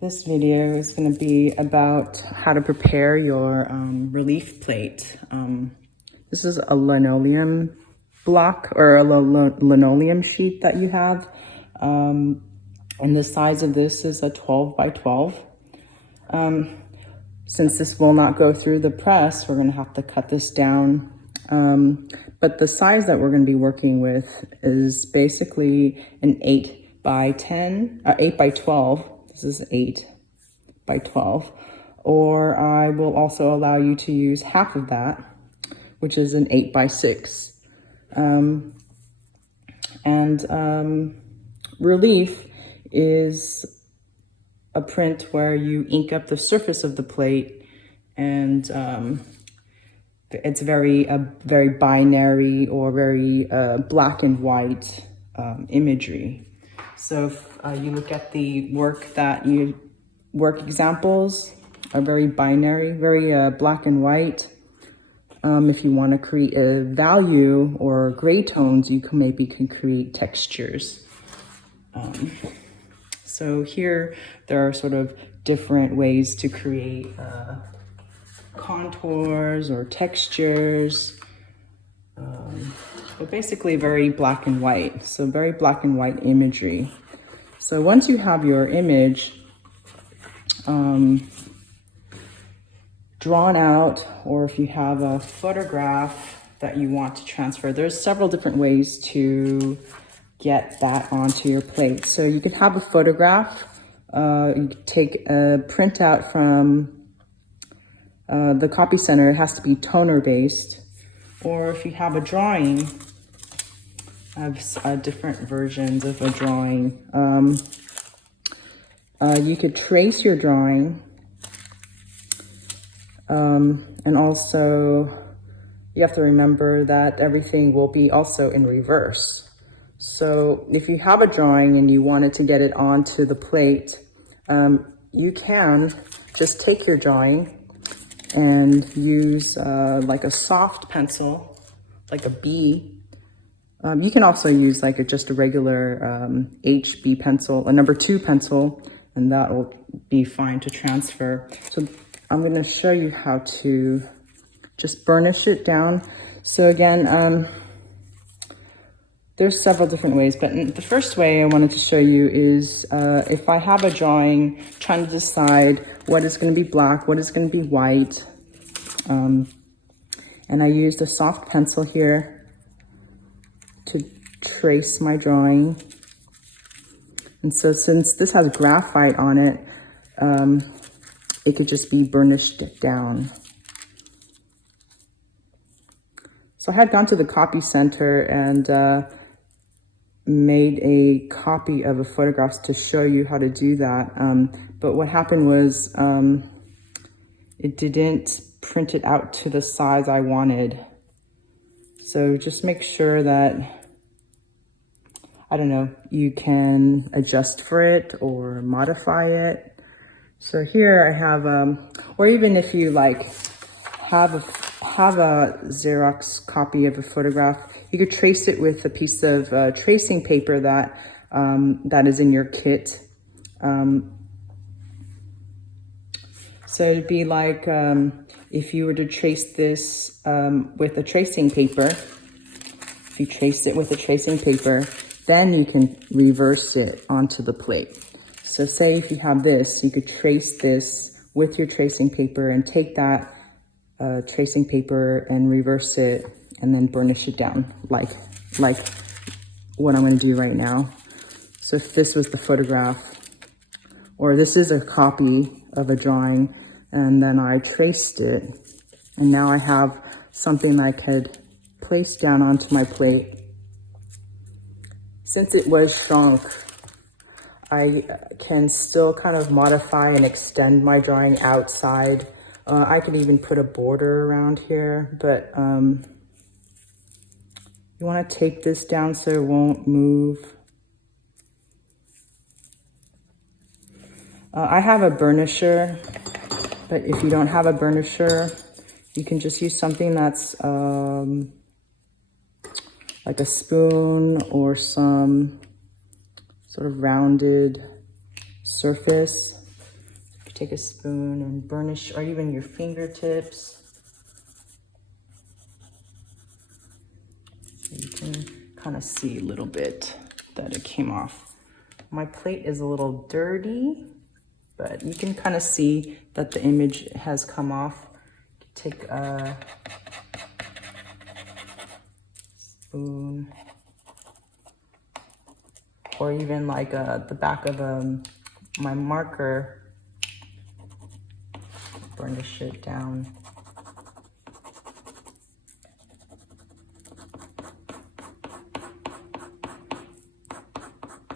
This video is going to be about how to prepare your relief plate. This is a linoleum block or a linoleum sheet that you have. And the size of this is a 12 by 12. Since this will not go through the press, we're going to have to cut this down. But the size that we're going to be working with is basically an 8 by 10, 8 by 12. This is 8 by 12, or I will also allow you to use half of that, which is an 8 by 6. Relief is a print where you ink up the surface of the plate, and it's very binary or very black and white imagery. So if you look at the work examples are very binary, very black and white. If you want to create a value or gray tones, you can create textures. So here there are sort of different ways to create contours or textures. But basically very black and white, so very black and white imagery. So once you have your image drawn out, or if you have a photograph that you want to transfer, there's several different ways to get that onto your plate. So you could have a photograph, you could take a printout from the copy center. It has to be toner based, or if you have a drawing, I have different versions of a drawing. You could trace your drawing, and also you have to remember that everything will be also in reverse. So if you have a drawing and you wanted to get it onto the plate, you can just take your drawing and use like a soft pencil, like a B. You can also use like just a regular HB pencil, a number 2 pencil, and that will be fine to transfer. So I'm going to show you how to just burnish it down. So again, there's several different ways, but the first way I wanted to show you is if I have a drawing, trying to decide what is going to be black, what is going to be white, and I used a soft pencil here to trace my drawing. And so since this has graphite on it, it could just be burnished down. So I had gone to the copy center and made a copy of a photograph to show you how to do that. But what happened was it didn't print it out to the size I wanted. So just make sure that, I don't know, you can adjust for it or modify it. So here I have, or even if you like have a Xerox copy of a photograph, you could trace it with a piece of tracing paper that that is in your kit. So it'd be like if you were to trace this with a tracing paper. If you trace it with a tracing paper, then you can reverse it onto the plate. So say if you have this, you could trace this with your tracing paper and take that tracing paper and reverse it and then burnish it down like what I'm going to do right now. So if this was the photograph, or this is a copy of a drawing, and then I traced it, and now I have something I could place down onto my plate. Since it was shrunk, I can still kind of modify and extend my drawing outside. I could even put a border around here, but you want to tape this down so it won't move. I have a burnisher, but if you don't have a burnisher, you can just use something that's like a spoon or some sort of rounded surface. take a spoon and burnish, or even your fingertips. So you can kind of see a little bit that it came off. My plate is a little dirty, but you can kind of see that the image has come off. Take a spoon, or even like the back of my marker, burnish it down.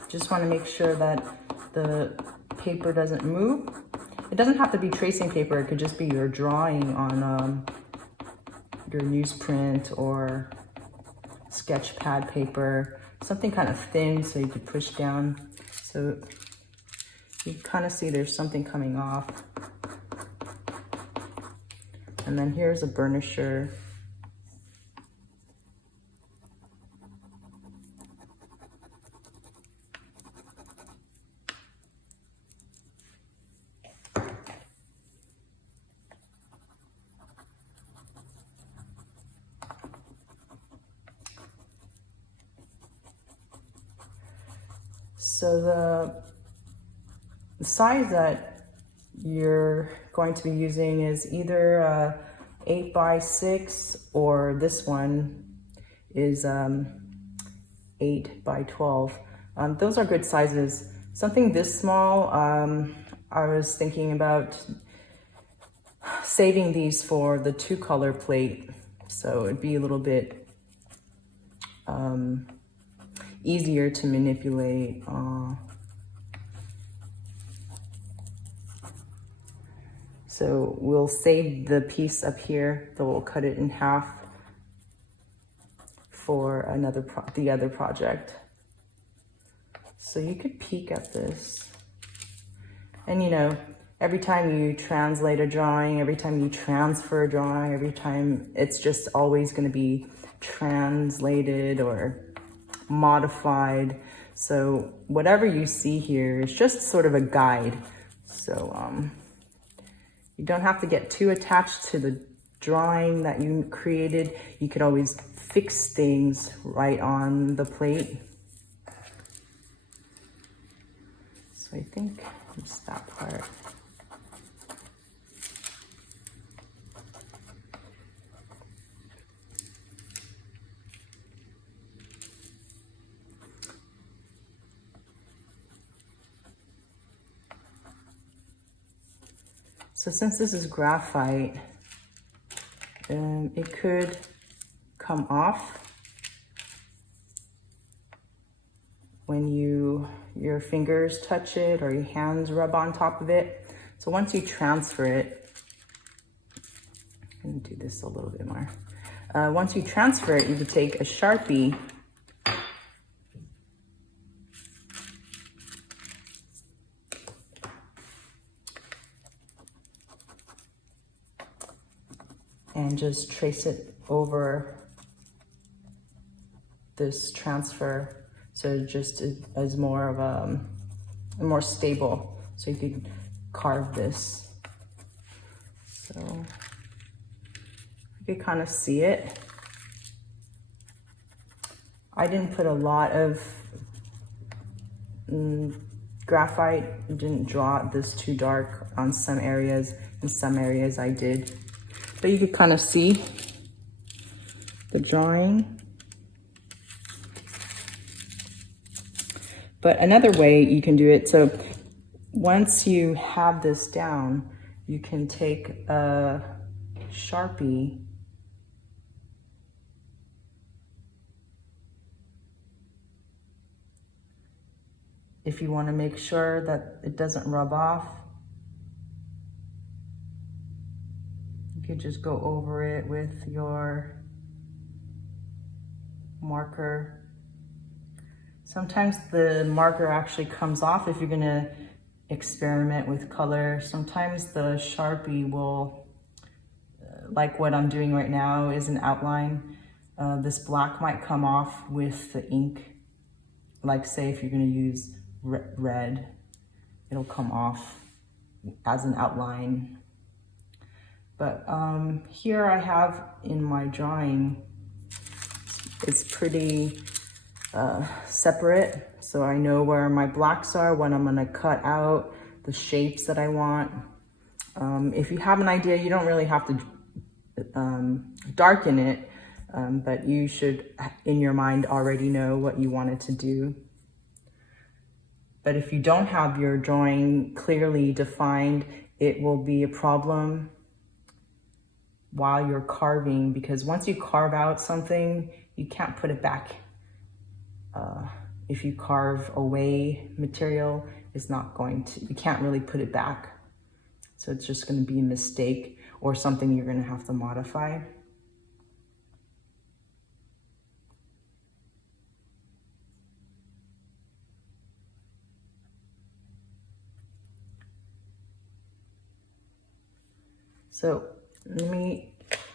Just want to make sure that the paper doesn't move. It doesn't have to be tracing paper, it could just be your drawing on your newsprint or sketch pad paper, something kind of thin so you could push down. So you kind of see there's something coming off. And then here's a burnisher. So the size that you're going to be using is either 8x6, or this one is 8x12. Those are good sizes. Something this small, I was thinking about saving these for the 2-color plate, so it'd be a little bit easier to manipulate. So we'll save the piece up here, then we'll cut it in half for the other project. So you could peek at this. And you know, every time you translate a drawing, every time you transfer a drawing, every time, it's just always going to be translated or modified. So whatever you see here is just sort of a guide. So you don't have to get too attached to the drawing that you created. You could always fix things right on the plate. So I think it's that part. So since this is graphite, it could come off when your fingers touch it or your hands rub on top of it. So once you transfer it, I'm gonna do this a little bit more. Once you transfer it, you could take a Sharpie and just trace it over this transfer, so it just is more of a more stable. So you could carve this. So you could kind of see it. I didn't put a lot of graphite. I didn't draw this too dark on some areas. In some areas I did. But you could kind of see the drawing. But another way you can do it, so once you have this down, you can take a Sharpie if you want to make sure that it doesn't rub off. You could just go over it with your marker. Sometimes the marker actually comes off if you're gonna experiment with color. Sometimes the Sharpie will, like what I'm doing right now is an outline. This black might come off with the ink. Like say if you're gonna use red, it'll come off. as an outline. But here I have in my drawing, it's pretty separate. So I know where my blacks are, what I'm gonna cut out, the shapes that I want. If you have an idea, you don't really have to darken it, but you should, in your mind, already know what you wanted to do. But if you don't have your drawing clearly defined, it will be a problem while you're carving, because once you carve out something, you can't put it back. If you carve away material, it's not going to, you can't really put it back. So it's just going to be a mistake or something you're going to have to modify. So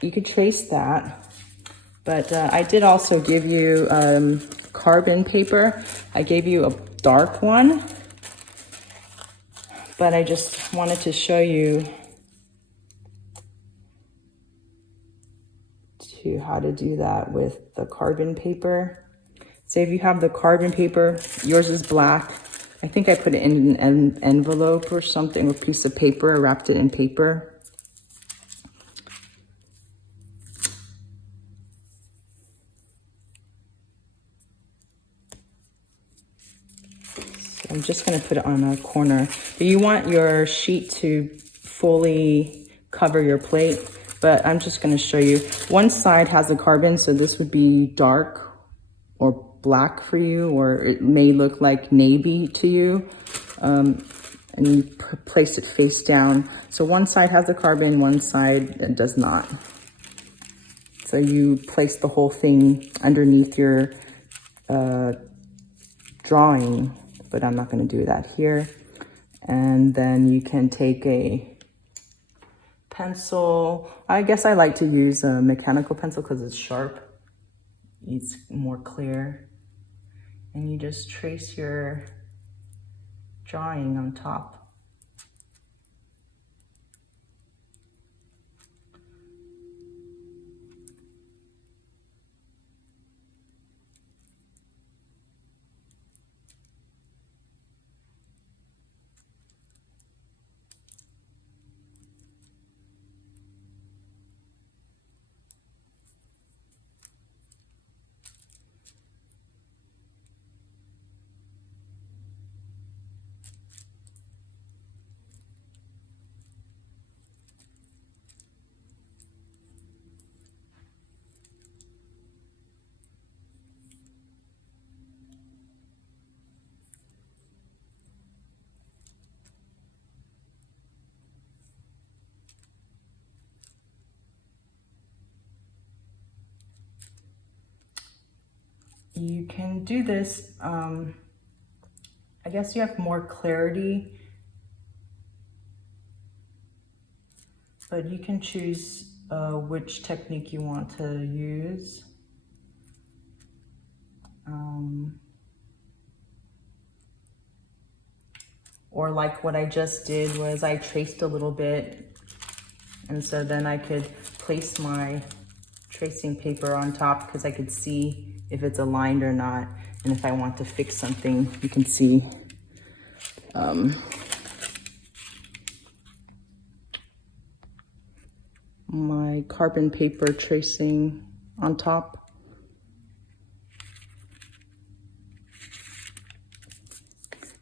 you could trace that, but I did also give you carbon paper. I gave you a dark one, but I just wanted to show you how to do that with the carbon paper. So if you have the carbon paper, yours is black. I think I put it in an envelope or something, a piece of paper, wrapped it in paper. I'm just going to put it on a corner. But you want your sheet to fully cover your plate, but I'm just going to show you. One side has a carbon, so this would be dark or black for you, or it may look like navy to you. And you place it face down. So one side has a carbon, one side does not. So you place the whole thing underneath your drawing. But I'm not going to do that here. And then you can take a pencil. I guess I like to use a mechanical pencil because it's sharp. It's more clear. And you just trace your drawing on top. You can do this, I guess you have more clarity, but you can choose which technique you want to use. Or like what I just did was I traced a little bit, and so then I could place my tracing paper on top because I could see if it's aligned or not. And if I want to fix something, you can see my carbon paper tracing on top.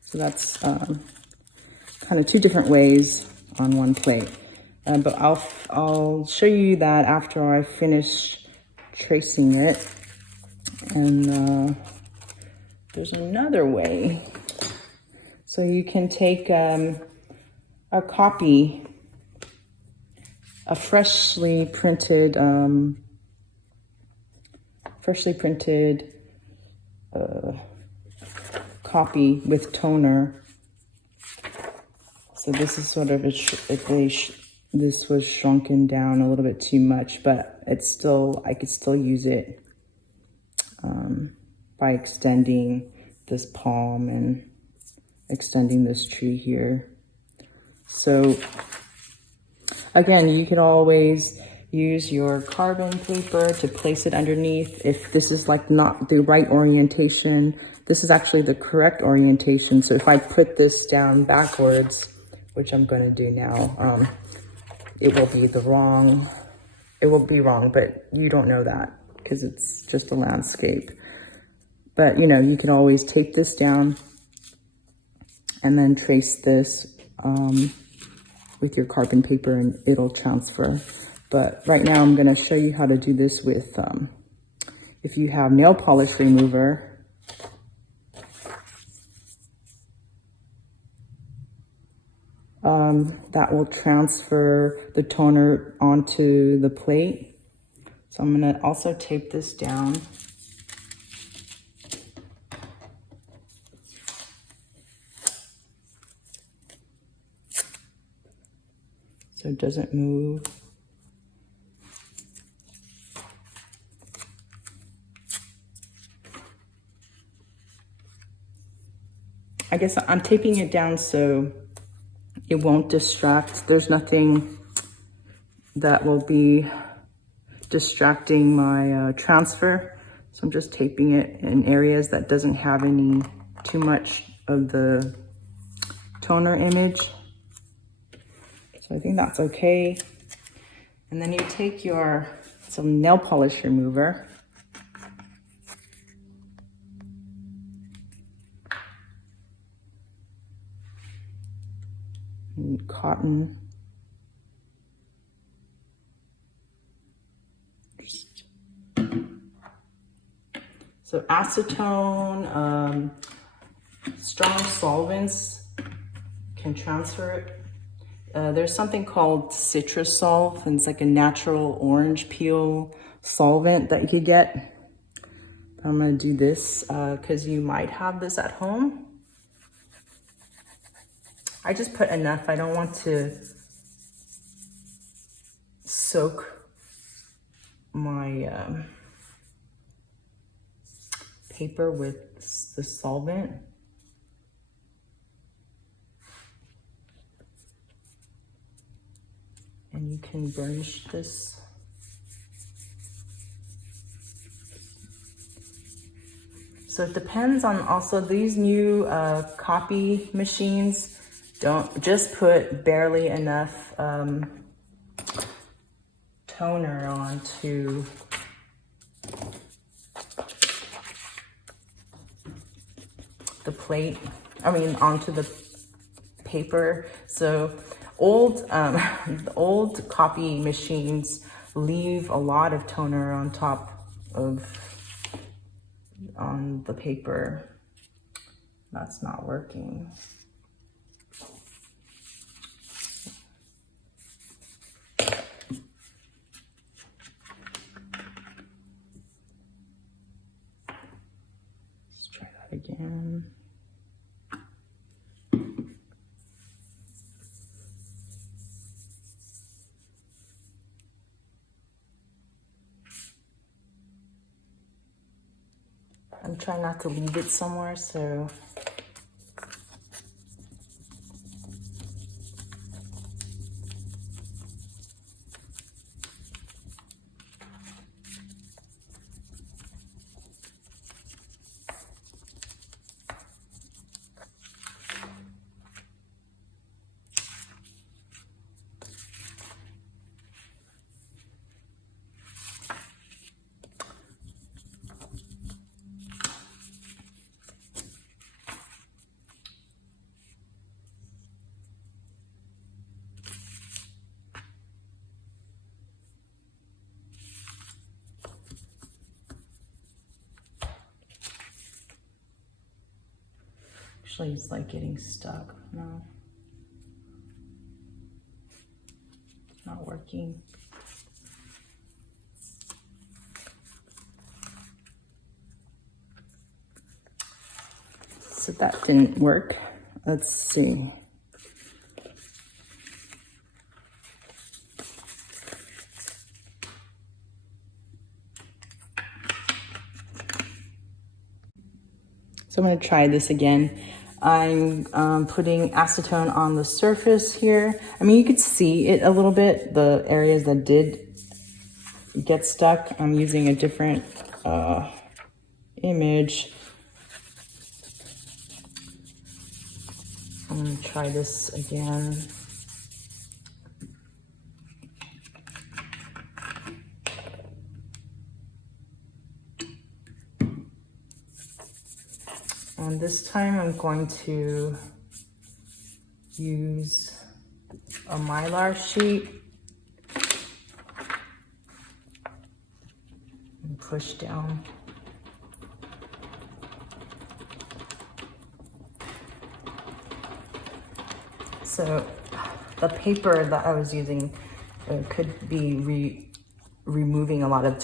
So that's kind of two different ways on one plate. But I'll show you that after I finish tracing it. And there's another way. So you can take a copy, a freshly printed copy with toner. So this is sort of this was shrunken down a little bit too much, but it's still, I could still use it by extending this palm and extending this tree here. So again, you could always use your carbon paper to place it underneath. If this is like not the right orientation, this is actually the correct orientation. So if I put this down backwards, which I'm gonna do now, it will be wrong, but you don't know that because it's just a landscape. But you know, you can always tape this down and then trace this with your carbon paper and it'll transfer. But right now I'm gonna show you how to do this with, if you have nail polish remover, that will transfer the toner onto the plate. So I'm gonna also tape this down. So it doesn't move. I guess I'm taping it down so it won't distract. There's nothing that will be distracting my transfer. So I'm just taping it in areas that doesn't have too much of the toner image. So I think that's okay. And then you take some nail polish remover. And cotton. So acetone, strong solvents can transfer it. There's something called CitraSolv, and it's like a natural orange peel solvent that you could get. I'm gonna do this because you might have this at home. I just put enough. I don't want to soak my paper with the solvent. And you can burnish this. So it depends on also these new copy machines. Don't just put barely enough toner onto the plate. Onto the paper. So the old copy machines leave a lot of toner on the paper. That's not working. Let's try that again. I'm trying not to leave it somewhere, so actually it's like getting stuck. No, it's not working. So that didn't work. Let's see. So I'm going to try this again. I'm putting acetone on the surface here. I mean, you could see it a little bit, the areas that did get stuck. I'm using a different image. I'm gonna try this again. And this time I'm going to use a Mylar sheet and push down. So the paper that I was using could be removing a lot of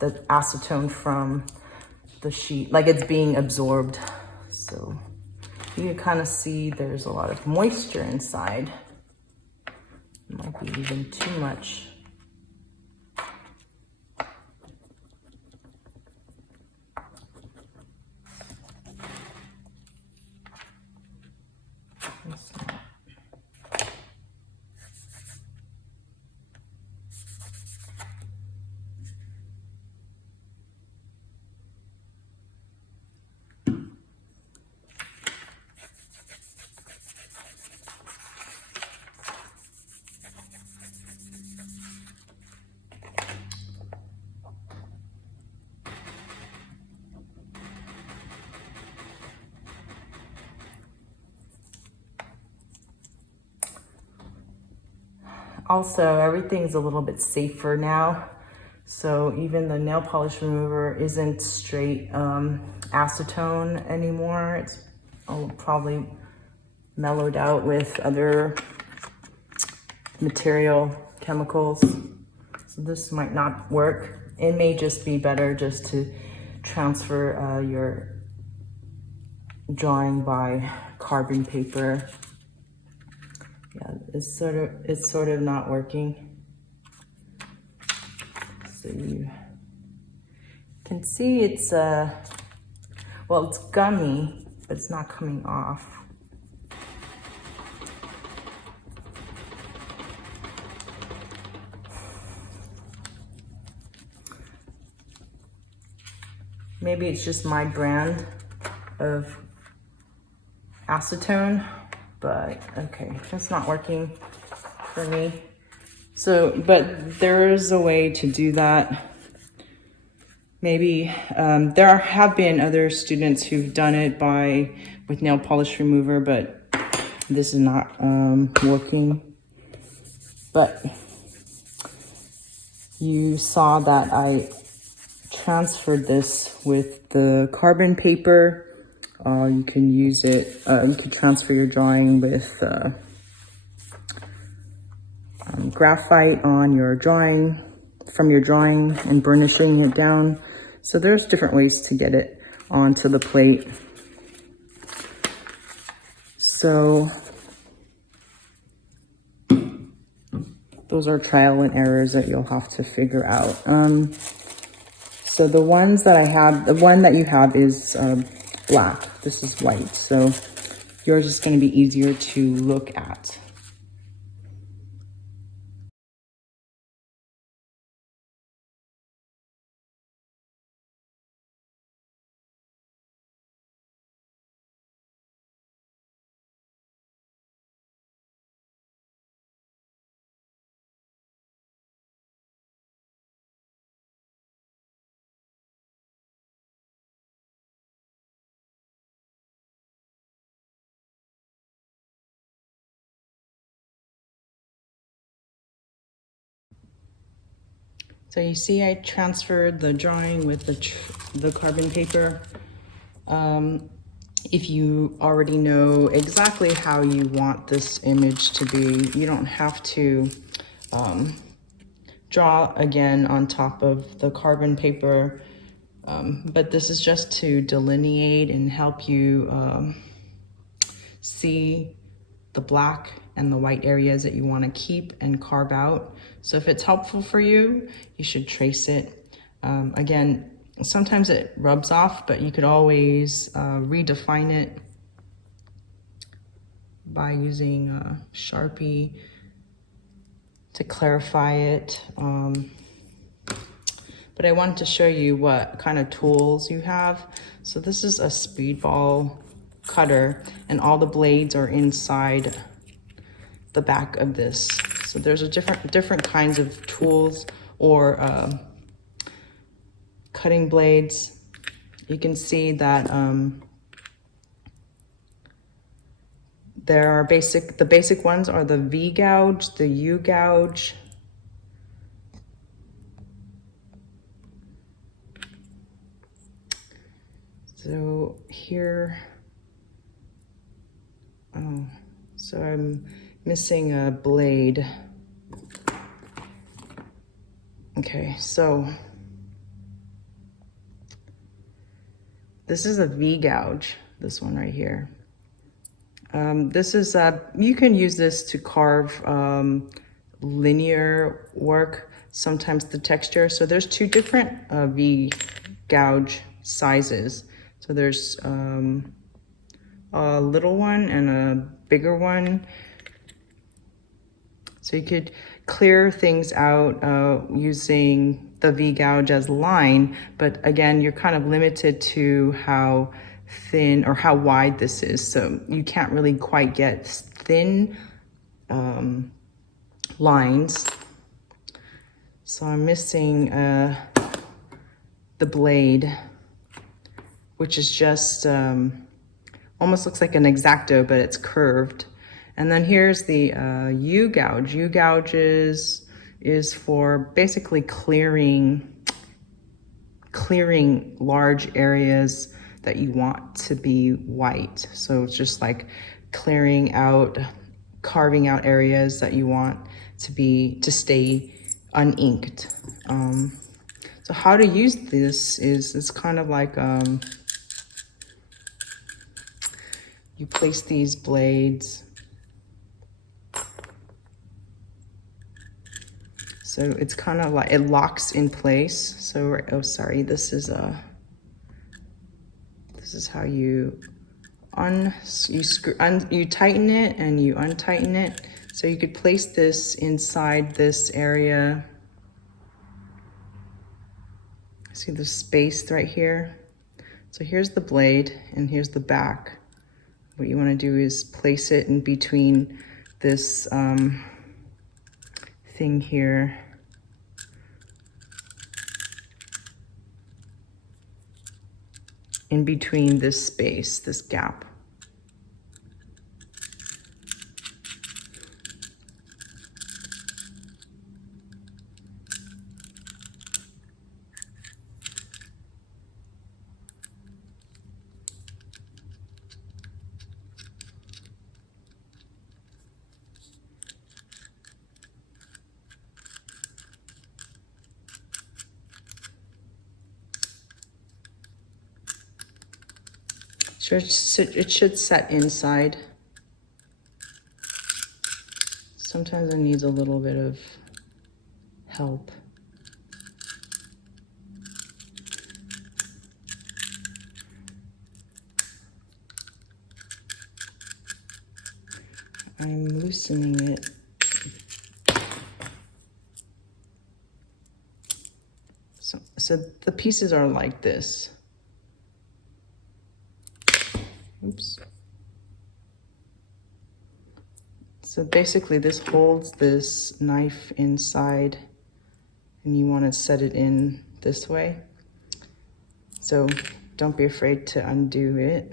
the acetone from the sheet, like it's being absorbed. So you can kind of see there's a lot of moisture inside. It might be even too much. Also, everything's a little bit safer now. So even the nail polish remover isn't straight acetone anymore. It's probably mellowed out with other material, chemicals. So this might not work. It may just be better just to transfer your drawing by carbon paper. Yeah, it's sort of not working. So you can see it's well, it's gummy, but it's not coming off. Maybe it's just my brand of acetone. But okay, that's not working for me. So, but there is a way to do that. Maybe there have been other students who've done it with nail polish remover, but this is not working. But you saw that I transferred this with the carbon paper. You can use it, you can transfer your drawing with graphite on your drawing, from your drawing, and burnishing it down. So there's different ways to get it onto the plate. So those are trial and errors that you'll have to figure out. So the ones that I have, the one that you have is black. This is white, so yours is going to be easier to look at. So you see I transferred the drawing with the carbon paper. If you already know exactly how you want this image to be, you don't have to draw again on top of the carbon paper. But this is just to delineate and help you see the black and the white areas that you want to keep and carve out. So if it's helpful for you, you should trace it. Again, sometimes it rubs off, but you could always redefine it by using a Sharpie to clarify it. But I wanted to show you what kind of tools you have. So this is a Speedball cutter, and all the blades are inside the back of this. So there's a different kinds of tools or cutting blades. You can see that there are the basic ones are the V gouge, the U gouge, so here, oh, so I'm missing a blade. Okay, so this is a V gouge, this one right here. This is, you can use this to carve linear work, sometimes the texture. So there's two different V gouge sizes. So there's a little one and a bigger one. So you could clear things out using the V gouge as line, but again, you're kind of limited to how thin or how wide this is. So you can't really quite get thin lines. So I'm missing the blade, which is just almost looks like an X-Acto, but it's curved. And then here's the U gouge. U gouge is for basically clearing large areas that you want to be white. So it's just like carving out areas that you want to stay uninked. So how to use this is it's kind of like you place these blades. So it's kind of like it locks in place. So oh, sorry, this is how you you tighten it and you untighten it. So you could place this inside this area. See the space right here? So here's the blade and here's the back. What you want to do is place it in between this thing here. In between this space, this gap. Sure, it should set inside. Sometimes it needs a little bit of help. I'm loosening it. So the pieces are like this. Oops. So basically this holds this knife inside and you want to set it in this way. So don't be afraid to undo it.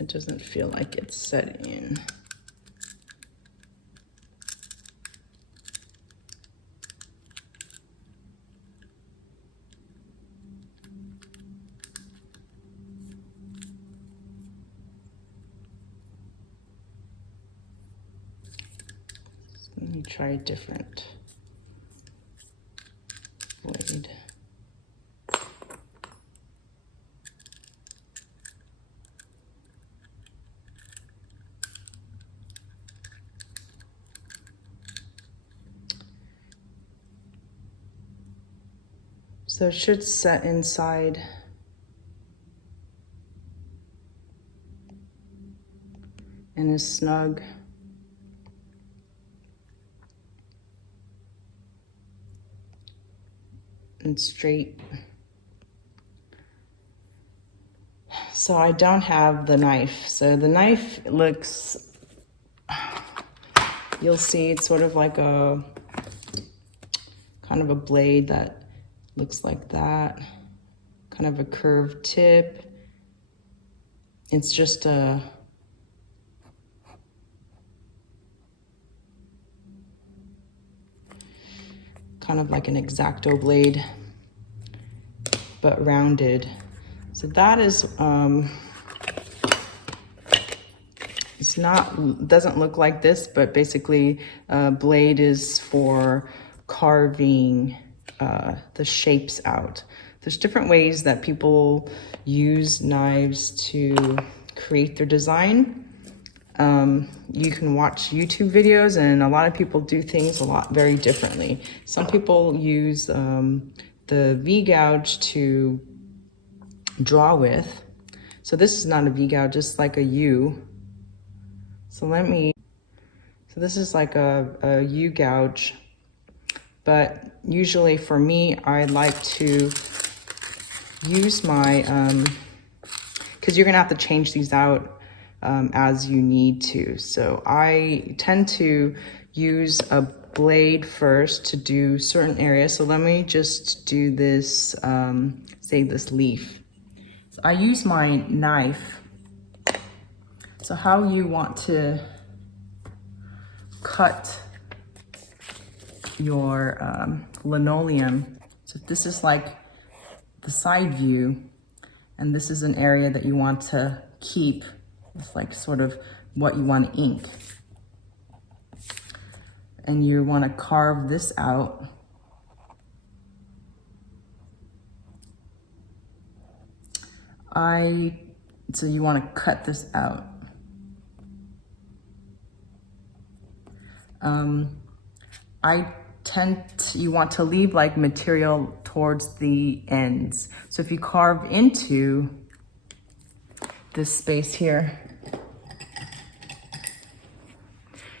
It doesn't feel like it's set in. Let me try a different blade. So it should set inside. And is snug. And straight. So I don't have the knife. So the knife looks, you'll see it's sort of like a, kind of a blade that looks like that. Kind of a curved tip. It's just a, kind of like an X-Acto blade, but rounded. So that is, it's not, doesn't look like this, but basically blade is for carving the shapes out. There's different ways that people use knives to create their design. You can watch YouTube videos, and a lot of people do things very differently. Some people use the V-gouge to draw with. So this is not a V-gouge, just like a U. So this is like a U-gouge. But usually for me, I like to use my, because you're gonna have to change these out as you need to. So I tend to use a blade first to do certain areas. So let me just do this, say this leaf. So I use my knife. So how you want to cut your linoleum. So this is like the side view, and this is an area that you want to keep. It's like sort of what you want to ink. And you want to carve this out. So you want to cut this out. You want to leave like material towards the ends. So if you carve into this space here,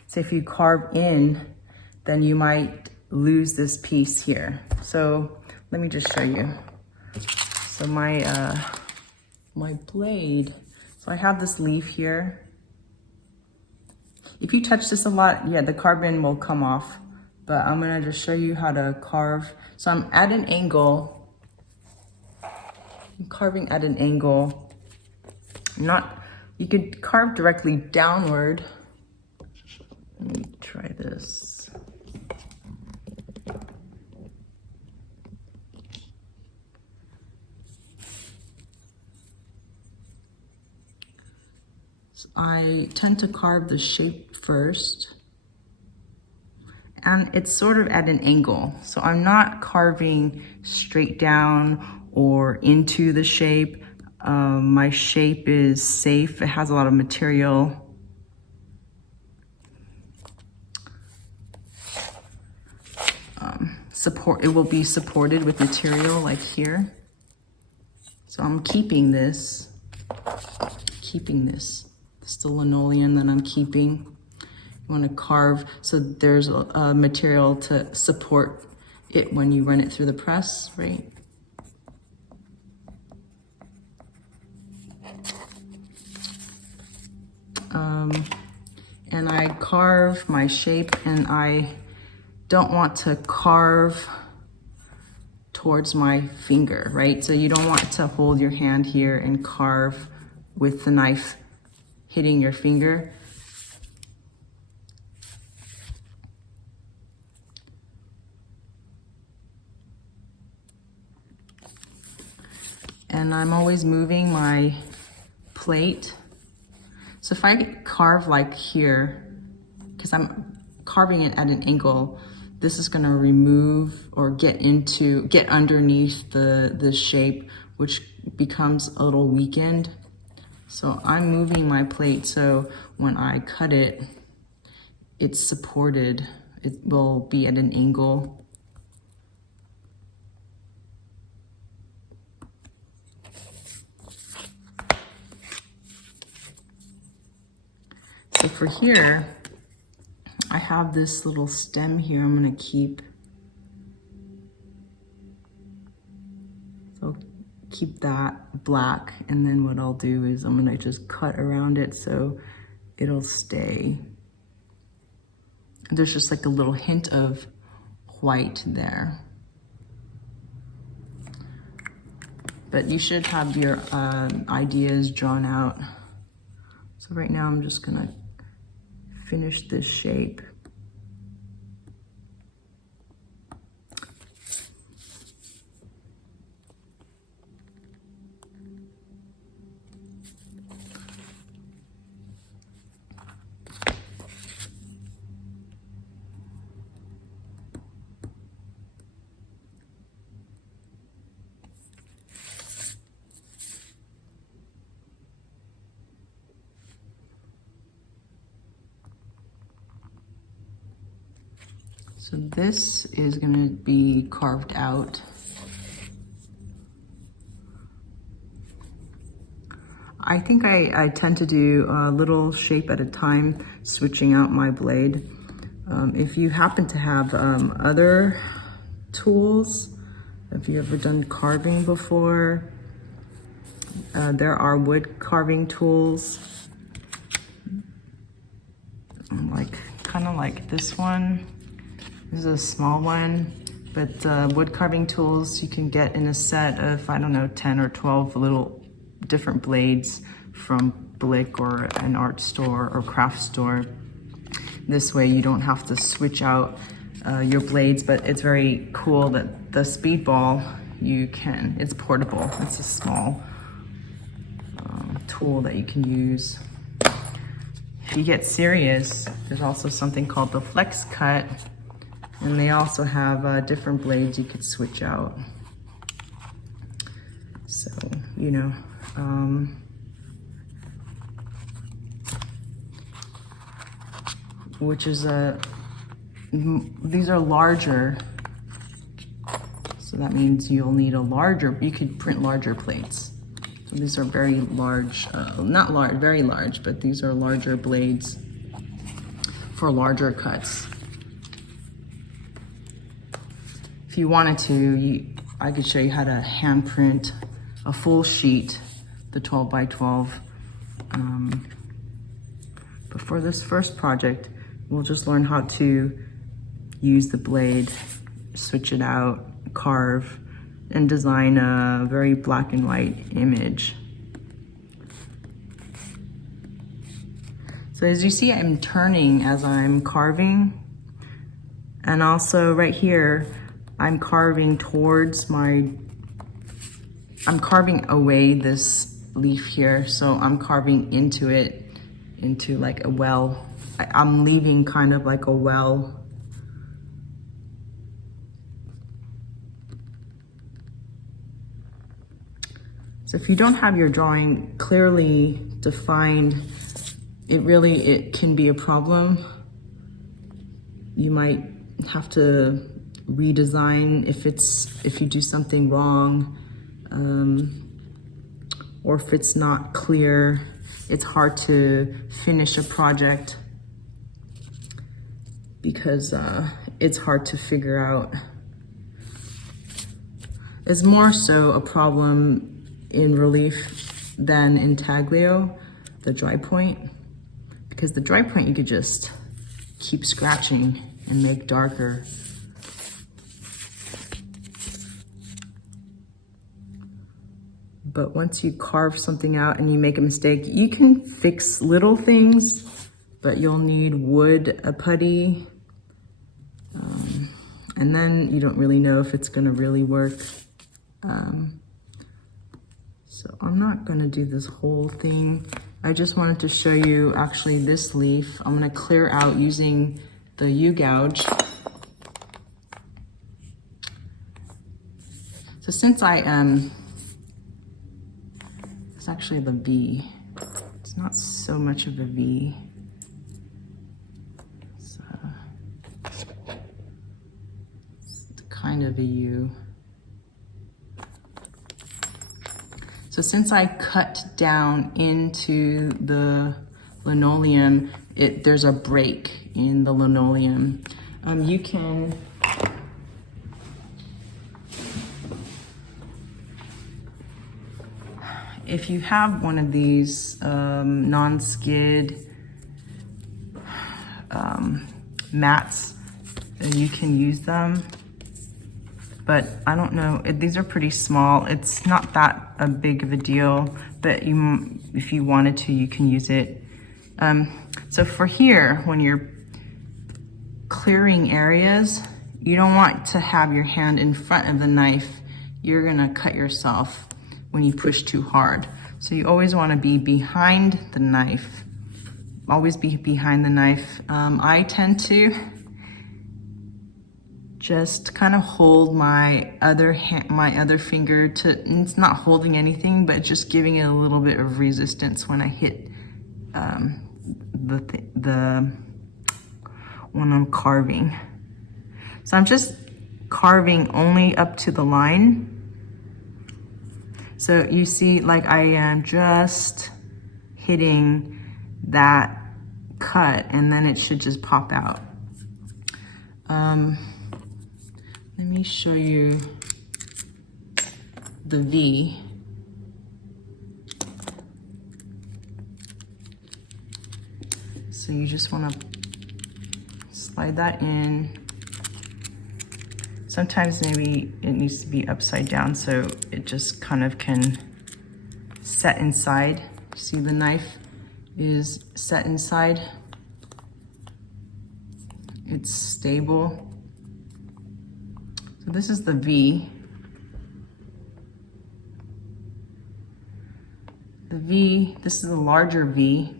so if you carve in, then you might lose this piece here. So let me just show you. So my blade, so I have this leaf here. If you touch this a lot, yeah, the carbon will come off, but I'm gonna just show you how to carve. So I'm at an angle, I'm carving at an angle. You could carve directly downward. Let me try this. So I tend to carve the shape first, and it's sort of at an angle. So I'm not carving straight down or into the shape. My shape is safe. It has a lot of material. It will be supported with material like here. So I'm keeping this. This is the linoleum that I'm keeping. You want to carve so there's a material to support it when you run it through the press, right? And I carve my shape, and I don't want to carve towards my finger, right? So you don't want to hold your hand here and carve with the knife hitting your finger. And I'm always moving my plate. So if I carve like here, because I'm carving it at an angle, this is gonna remove or get underneath the shape, which becomes a little weakened. So I'm moving my plate so when I cut it, it's supported. It will be at an angle. for here, I have this little stem here I'm gonna keep. So keep that black, and then what I'll do is I'm gonna just cut around it so it'll stay. There's just like a little hint of white there. But you should have your ideas drawn out. So right now I'm just gonna finish this shape. So this is gonna be carved out. I think I tend to do a little shape at a time, switching out my blade. If you happen to have other tools, if you've ever done carving before, there are wood carving tools, kind of like this one. This is a small one, but wood carving tools you can get in a set of, I don't know, 10 or 12 little different blades from Blick or an art store or craft store. This way you don't have to switch out your blades, but it's very cool that the Speedball, it's portable. It's a small tool that you can use. If you get serious, there's also something called the Flex Cut. And they also have different blades you could switch out. So, you know, which is these are larger. So that means you'll need you could print larger plates. So these are very large, not large, very large, but these are larger blades for larger cuts. If you wanted to, I could show you how to hand print a full sheet, the 12 by 12. But for this first project, we'll just learn how to use the blade, switch it out, carve, and design a very black and white image. So as you see, I'm turning as I'm carving. And also right here, I'm carving I'm carving away this leaf here. So I'm carving into it, into like a well. I'm leaving kind of like a well. So if you don't have your drawing clearly defined, it can be a problem. You might have to redesign if you do something wrong, or if it's not clear. It's hard to finish a project because it's hard to figure out. It's more so a problem in relief than intaglio, the dry point, because the dry point you could just keep scratching and make darker. But once you carve something out and you make a mistake, you can fix little things, but you'll need wood, a putty, and then you don't really know if it's gonna really work. So I'm not gonna do this whole thing. I just wanted to show you actually this leaf. I'm gonna clear out using the Gouge. So since it's actually the V. It's not so much of a V. It's kind of a U. So since I cut down into the linoleum, there's a break in the linoleum. You can if you have one of these non-skid mats, then you can use them. But I don't know, these are pretty small. It's not that a big of a deal, but if you wanted to, you can use it. So for here, when you're clearing areas, you don't want to have your hand in front of the knife. You're gonna cut yourself when you push too hard. So you always wanna be behind the knife. Always be behind the knife. I tend to just kind of hold my other finger to, it's not holding anything, but just giving it a little bit of resistance when I hit when I'm carving. So I'm just carving only up to the line. So you see, like I am just hitting that cut and then it should just pop out. Let me show you the V. So you just want to slide that in. Sometimes maybe it needs to be upside down so it just kind of can set inside. See, the knife is set inside. It's stable. So this is the V. The V, this is a larger V,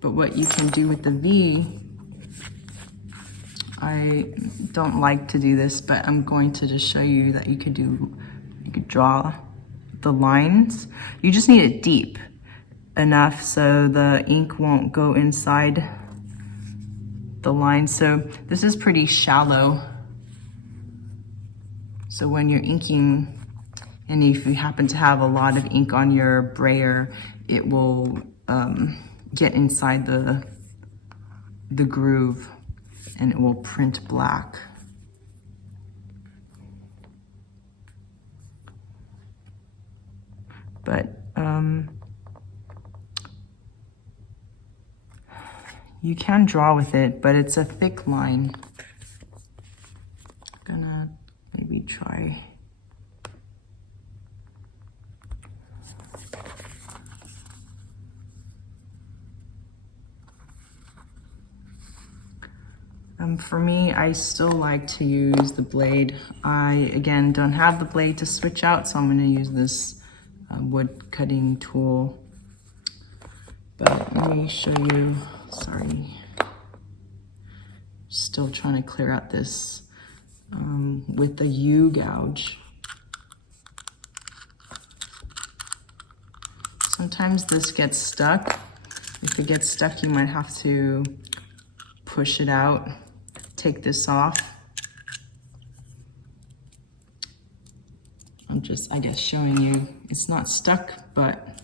but what you can do with the V, I don't like to do this, but I'm going to just show you that you could draw the lines. You just need it deep enough so the ink won't go inside the line. So this is pretty shallow. So when you're inking, and if you happen to have a lot of ink on your brayer, it will get inside the groove and it will print black. But you can draw with it, but it's a thick line. I'm gonna maybe try. For me, I still like to use the blade. I, again, don't have the blade to switch out, so I'm gonna use this wood cutting tool. But let me show you, sorry. Still trying to clear out this with the U gouge. Sometimes this gets stuck. If it gets stuck, you might have to push it out, take this off. I'm just, I guess, showing you it's not stuck, but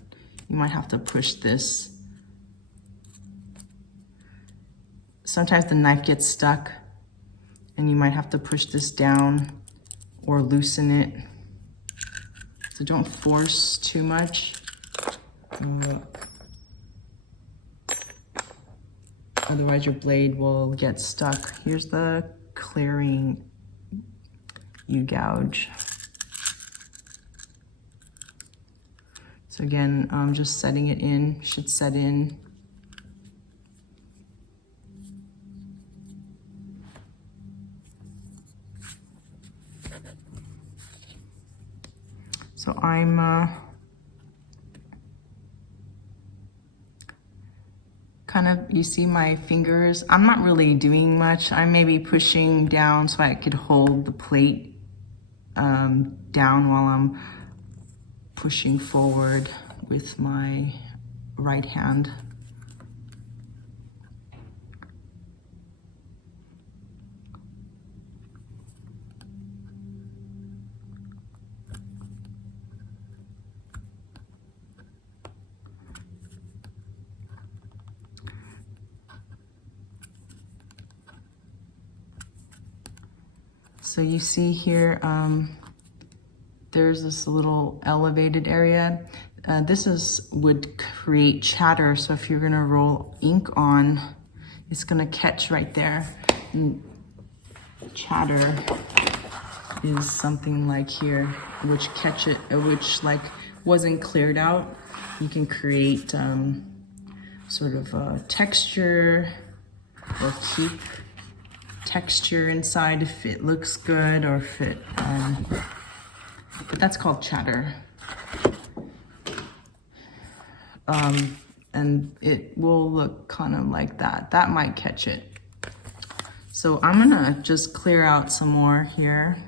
you might have to push this. Sometimes the knife gets stuck and you might have to push this down or loosen it. So don't force too much. Otherwise your blade will get stuck. Here's the clearing U gouge. So again, I'm just setting it in, should set in. So I'm kind of, you see my fingers, I'm not really doing much. I'm maybe pushing down so I could hold the plate down while I'm pushing forward with my right hand. So you see here, there's this little elevated area. Would create chatter. So if you're gonna roll ink on, it's gonna catch right there. And chatter is something like here, which like wasn't cleared out. You can create sort of a texture or keep texture inside if it looks good, or if it, but that's called chatter. And it will look kind of like that. That might catch it. So I'm gonna just clear out some more here.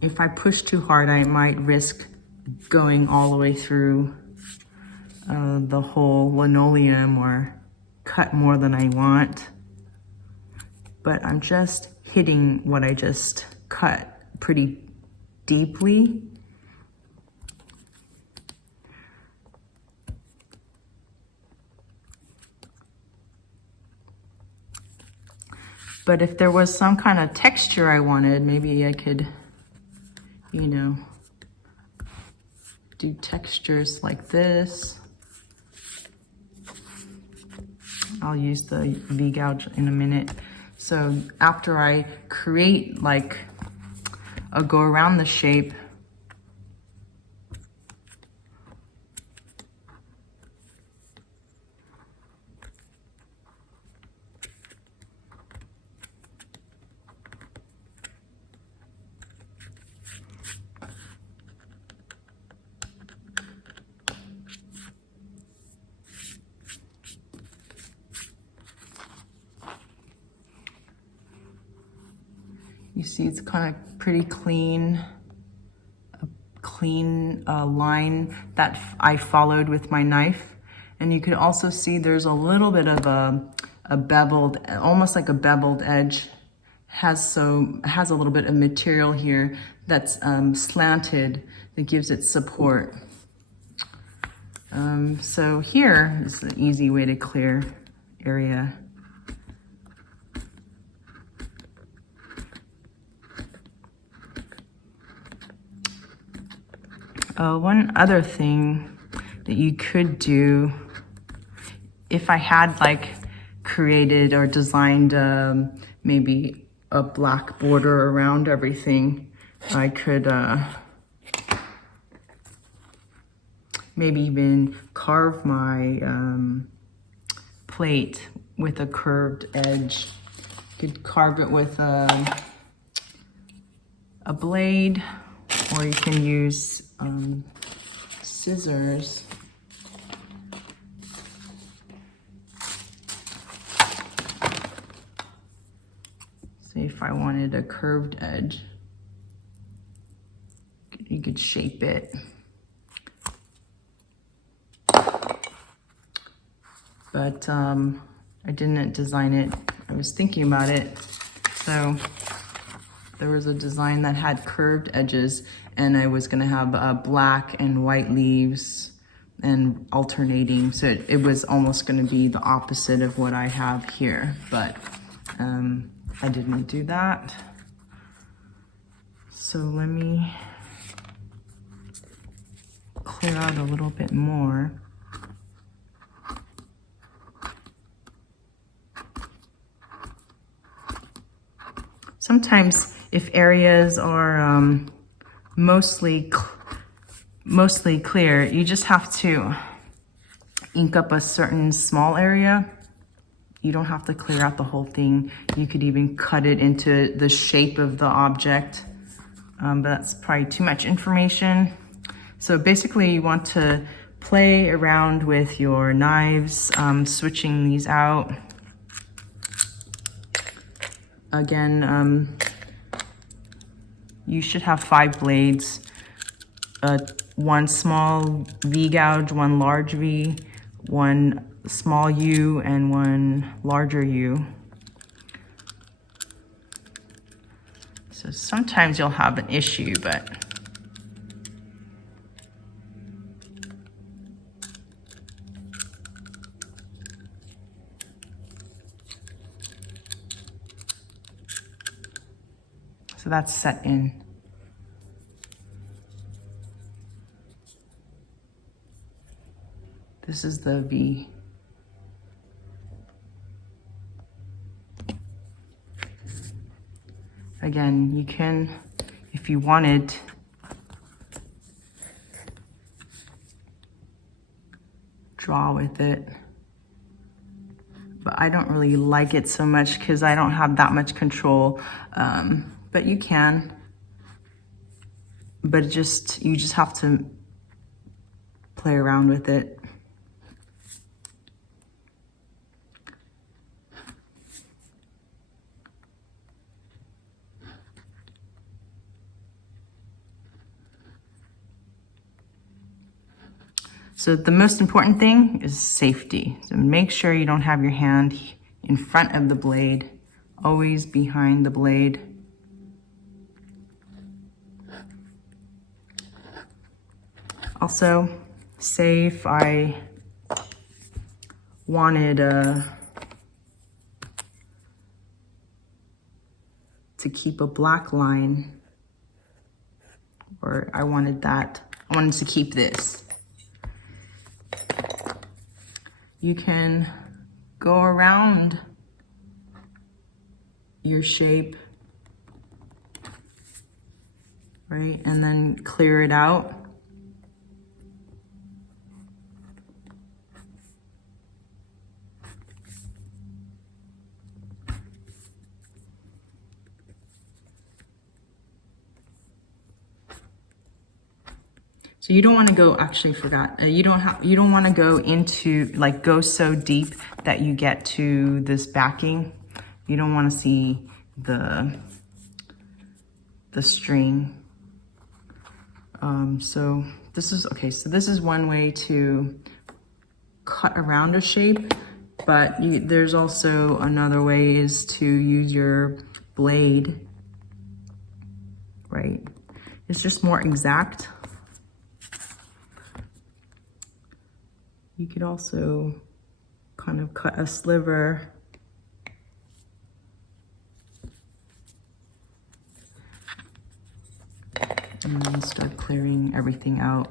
If I push too hard, I might risk going all the way through the whole linoleum or cut more than I want. But I'm just hitting what I just cut pretty deeply. But if there was some kind of texture I wanted, maybe I could, you know, do textures like this. I'll use the V-Gouge in a minute. So after I create, like, I'll go around the shape. You see it's kind of pretty clean, a clean line that I followed with my knife. And you can also see there's a little bit of a beveled, almost like a beveled edge. Has a little bit of material here that's slanted that gives it support. So here is an easy way to clear area. One other thing that you could do, if I had like created or designed maybe a black border around everything, I could maybe even carve my plate with a curved edge. You could carve it with a blade, or you can use scissors. Say if I wanted a curved edge, you could shape it. But I didn't design it. I was thinking about it. So there was a design that had curved edges, and I was gonna have black and white leaves and alternating. So it was almost gonna be the opposite of what I have here, but I didn't do that. So let me clear out a little bit more. Sometimes if areas are mostly clear, you just have to ink up a certain small area. You don't have to clear out the whole thing. You could even cut it into the shape of the object, but that's probably too much information. So basically you want to play around with your knives, switching these out. Again, you should have 5 blades, one small V-gouge, one large V, one small U, and one larger U. So sometimes you'll have an issue, but So that's set in. This is the V. Again, you can, if you wanted, draw with it. But I don't really like it so much because I don't have that much control. But you can. But you just have to play around with it. So the most important thing is safety. So make sure you don't have your hand in front of the blade, always behind the blade. Also, say if I wanted to keep a black line, or I wanted to keep this. You can go around your shape, right? And then clear it out. So you don't want to go, actually forgot, you don't want to go into, like, go so deep that you get to this backing. You don't want to see the string. So this is one way to cut around a shape, but there's also another way is to use your blade, right? It's just more exact. You could also kind of cut a sliver and then start clearing everything out.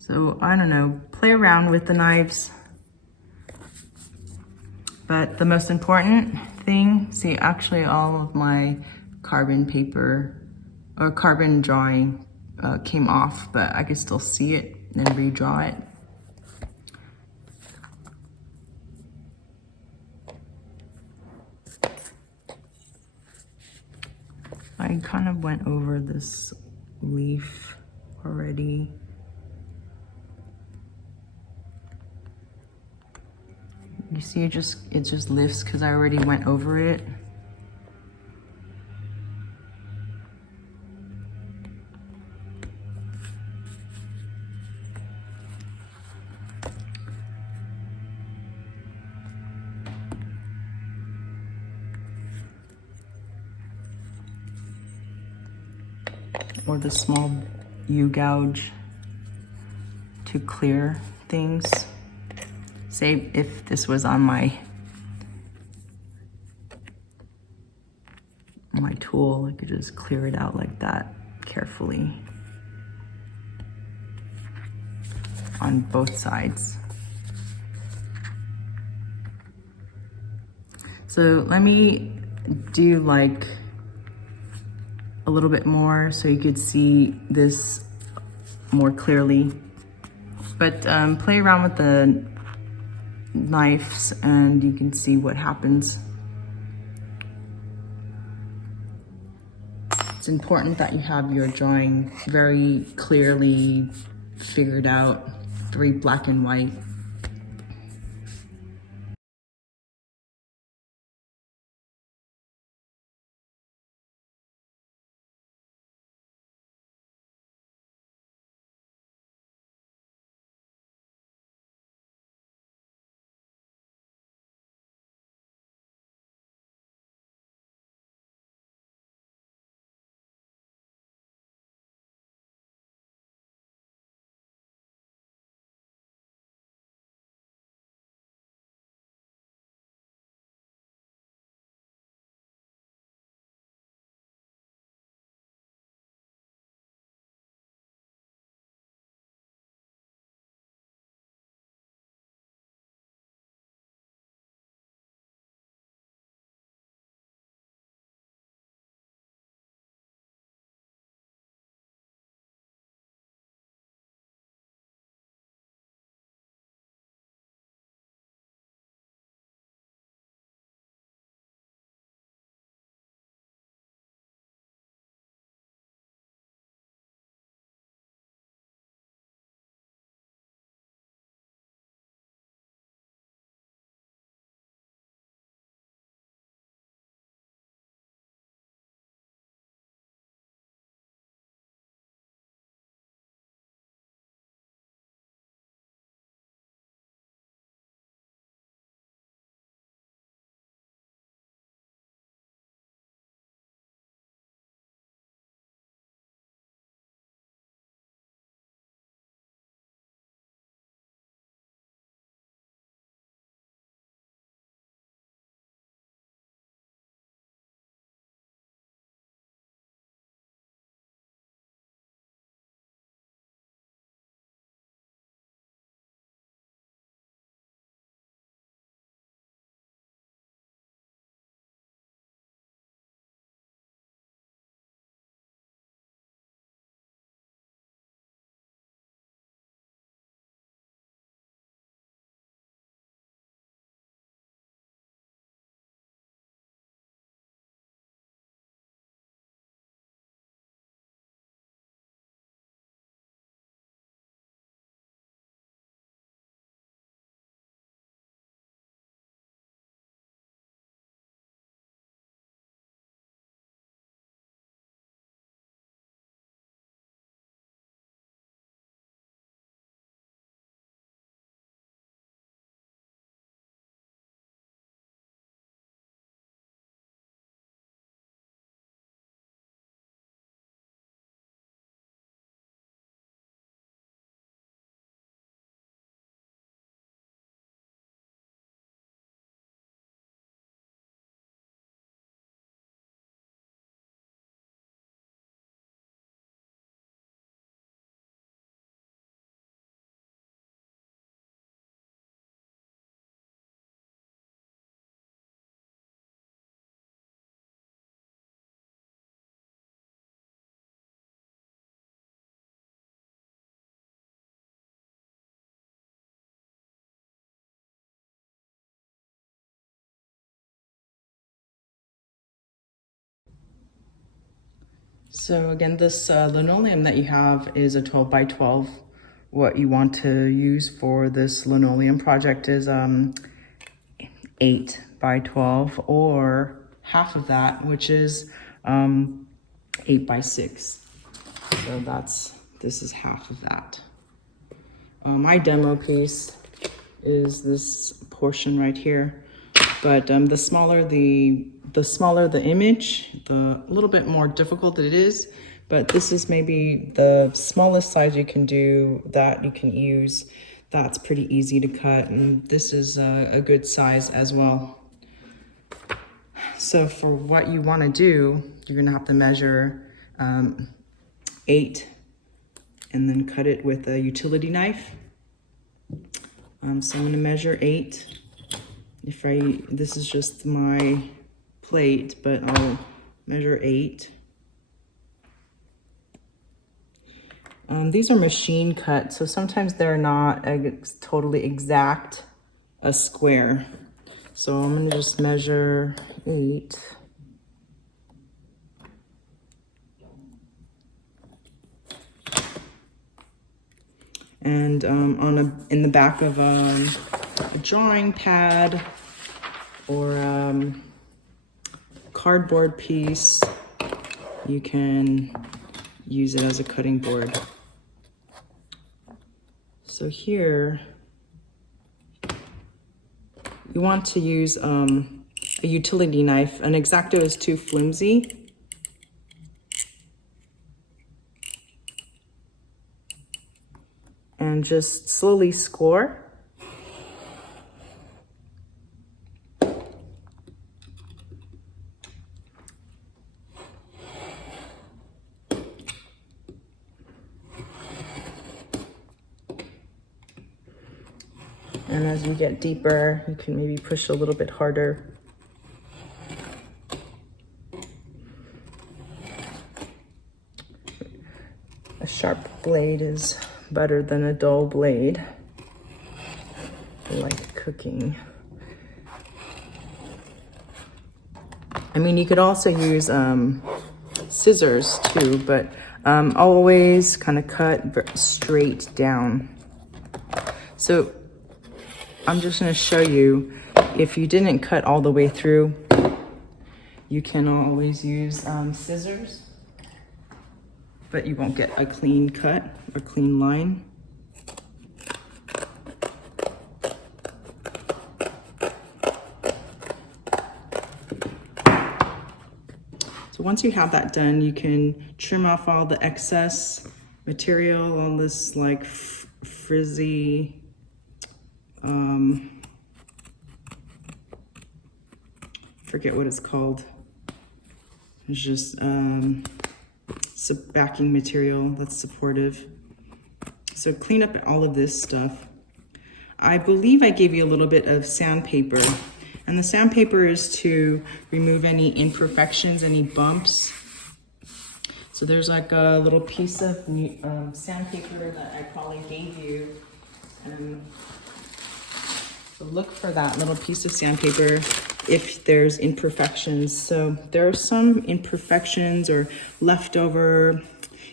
So I don't know, play around with the knives. But the most important thing, see, actually all of my carbon paper or carbon drawing came off, but I could still see it and redraw it. I kind of went over this leaf already. You see, it just lifts because I already went over it. Or the small Gouge to clear things. Say if this was on my tool, I could just clear it out like that carefully on both sides. So let me do like a little bit more so you could see this more clearly. But play around with the knives and you can see what happens. It's important that you have your drawing very clearly figured out, very black and white. So again, this linoleum that you have is a 12 by 12. What you want to use for this linoleum project is 8 by 12 or half of that, which is 8 by 6. So this is half of that. My demo piece is this portion right here, but the smaller the image, the little bit more difficult it is. But this is maybe the smallest size you can do that you can use. That's pretty easy to cut, and this is a good size as well. So for what you want to do, you're gonna have to measure 8 and then cut it with a utility knife. So I'm gonna measure 8. This is just my plate, but I'll measure 8. These are machine cut, so sometimes they're not totally exact a square. So I'm gonna just measure 8. And in the back of a drawing pad or cardboard piece, you can use it as a cutting board. So here, you want to use a utility knife. An X-Acto is too flimsy. And just slowly score. And as you get deeper, you can maybe push a little bit harder. A sharp blade is better than a dull blade. I like cooking. I mean, you could also use scissors too, but always kind of cut straight down. So I'm just going to show you, if you didn't cut all the way through, you can always use scissors, but you won't get a clean cut or clean line. So once you have that done, you can trim off all the excess material, all this like frizzy, forget what it's called. It's just backing material that's supportive. So clean up all of this stuff. I believe I gave you a little bit of sandpaper, and the sandpaper is to remove any imperfections, any bumps. So there's like a little piece of sandpaper that I probably gave you. So look for that little piece of sandpaper if there's imperfections. So there are some imperfections or leftover,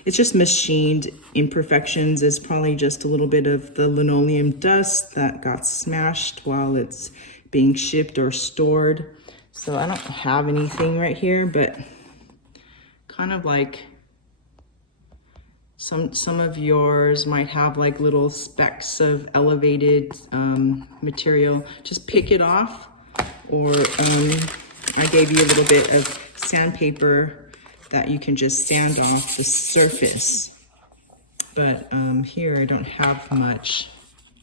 it's just machined imperfections. It's probably just a little bit of the linoleum dust that got smashed while it's being shipped or stored. So I don't have anything right here, but kind of like some of yours might have like little specks of elevated material. Just pick it off, or I gave you a little bit of sandpaper that you can just sand off the surface. But here I don't have much.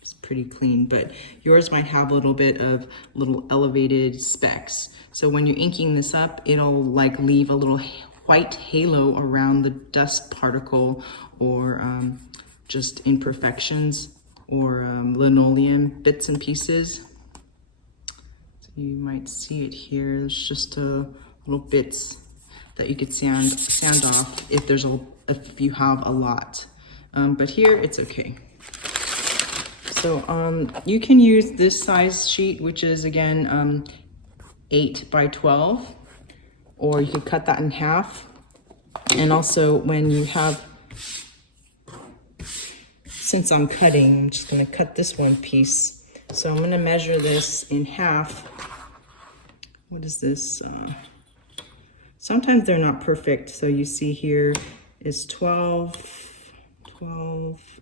It's pretty clean, but yours might have a little bit of little elevated specks. So when you're inking this up, it'll like leave a little white halo around the dust particle, or just imperfections, or linoleum bits and pieces. So you might see it here. There's just little bits that you could sand off if you have a lot. But here it's okay. So you can use this size sheet, which is again 8 by 12, or you could cut that in half And also when you have, since I'm cutting, I'm just gonna cut this one piece. So I'm gonna measure this in half. What is this? Sometimes they're not perfect. So you see here is 12.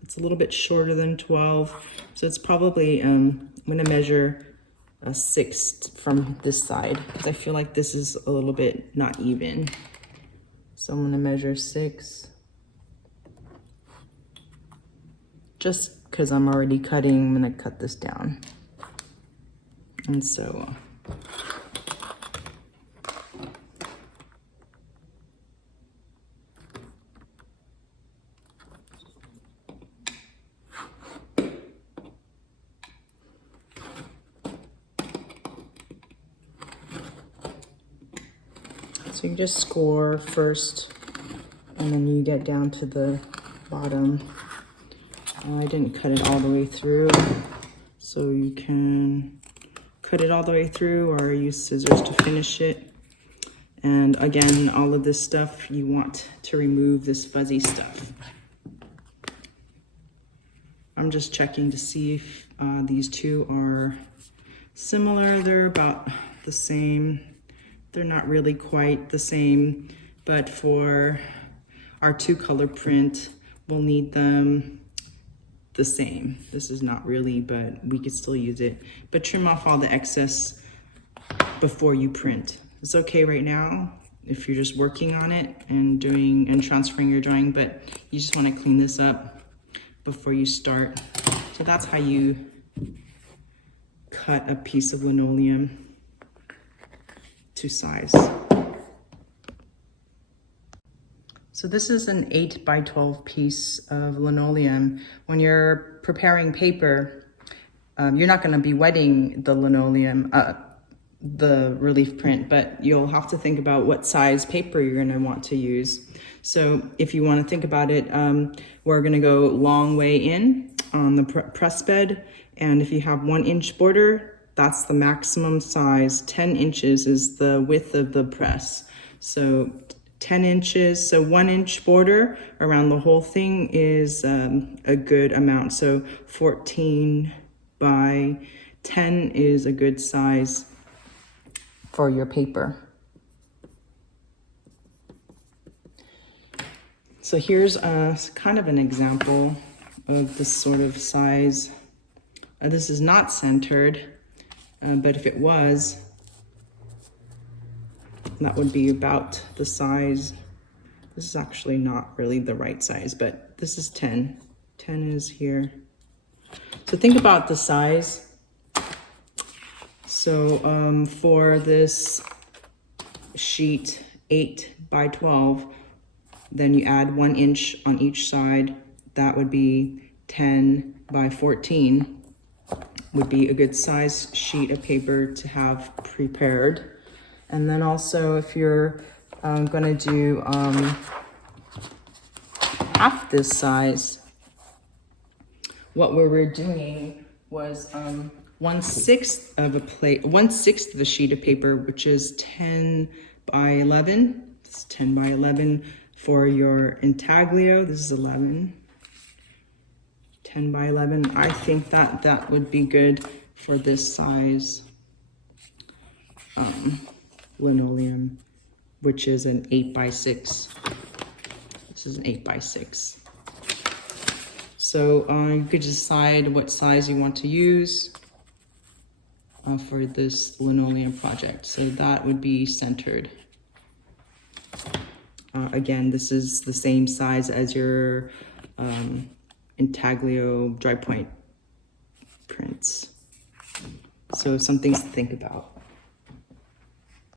It's a little bit shorter than 12. So it's probably, I'm gonna measure a 6 from this side because I feel like this is a little bit not even. So I'm gonna measure 6. Just because I'm already cutting, I'm gonna cut this down. And so, so you just score first, and then you get down to the bottom. I didn't cut it all the way through, so you can cut it all the way through or use scissors to finish it. And again, all of this stuff, you want to remove this fuzzy stuff. I'm just checking to see if these two are similar. They're about the same. They're not really quite the same, but for our 2-color print, we'll need them the same. This is not really, but we could still use it. But trim off all the excess before you print. It's okay right now if you're just working on it and doing and transferring your drawing, but you just want to clean this up before you start. So that's how you cut a piece of linoleum to size. So this is an 8 by 12 piece of linoleum. When you're preparing paper, you're not going to be wetting the linoleum, the relief print, but you'll have to think about what size paper you're going to want to use. So if you want to think about it, we're going to go long way in on the press bed. And if you have 1-inch border, that's the maximum size. 10 inches is the width of the press. So 10 inches, so 1-inch border around the whole thing is a good amount. So 14 by 10 is a good size for your paper. So here's kind of an example of this sort of size. This is not centered, but if it was, that would be about the size. This is actually not really the right size, but this is 10. 10 is here. So think about the size. So for this sheet 8 by 12, then you add 1 inch on each side. That would be 10 by 14, would be a good size sheet of paper to have prepared. And then also if you're gonna do half this size, what we were doing was 1/6 of a plate, 1/6 of a sheet of paper, which is 10 by 11. It's 10 by 11 for your intaglio. This is 11. 10 by 11. I think that would be good for this size linoleum, which is an 8 by 6. This is an 8 by 6. So you could decide what size you want to use for this linoleum project. So that would be centered. Again, this is the same size as your intaglio dry point prints. So some things to think about.